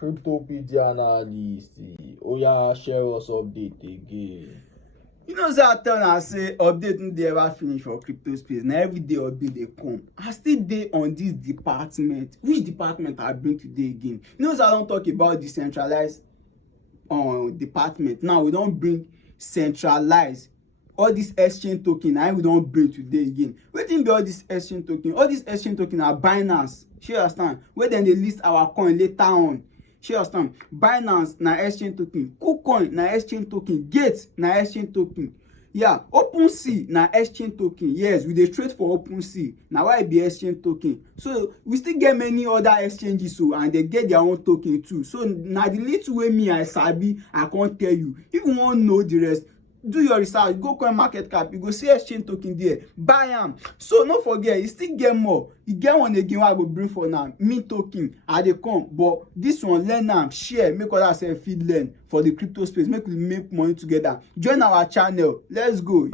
Cryptopedia analyst. Oya share us update again. You know say I tell una say update no dey ever finish for crypto space. Na everyday update dey come. I still dey on this department. Which department I bring today again? You know say I don talk about decentralized department. Now we don bring centralized. All this exchange token na we don bring today again. Wetin be all this exchange token? All this exchange token na Binance, shey you understand, wey dem dey list our coin later on. Shey you understand? Binance na exchange token, KuCoin na exchange token, Gate na exchange token. Yeah, OpenSea na exchange token. Yes, we dey trade for OpenSea. Na why e be exchange token. So we still get many other exchanges and they get their own token too. So na the little way me I sabi I come tell you. If you wan know the rest, do your research, go CoinMarketCap, you go see exchange token there, buy am. So no forget, you still get more. You get one again wey I go bring for now, mint token. I dey come, but this one learn am, share, make others fit learn for the crypto space. Make we make money together. Join our channel. Let's go.